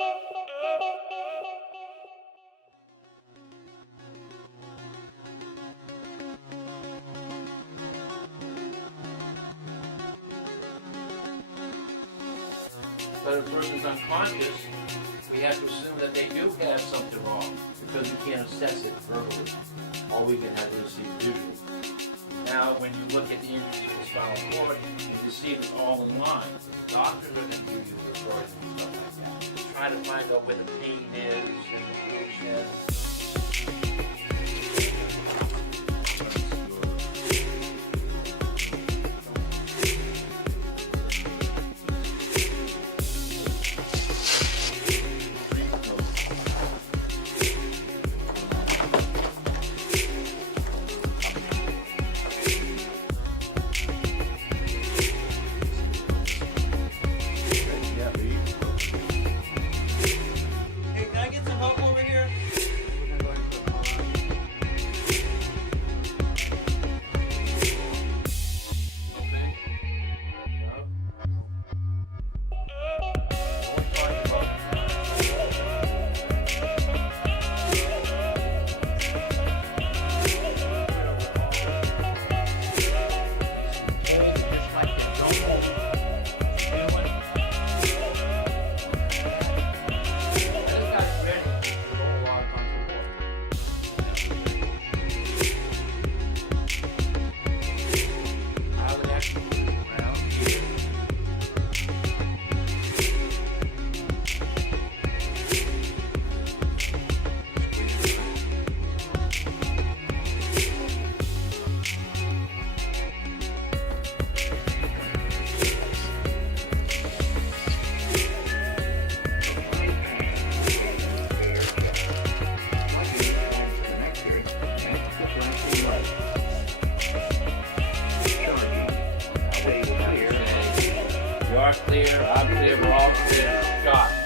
But if a person's unconscious, we have to assume that they do have something wrong because we can't assess it verbally. All we can have to see visually. Now, when you look at the injuries in the spinal cord, you see it's all in line. Doctors are going to give you the stories and stuff like that. Try to find out where the pain is and the motion. You are clear, I'm clear, we're all clear. Shot.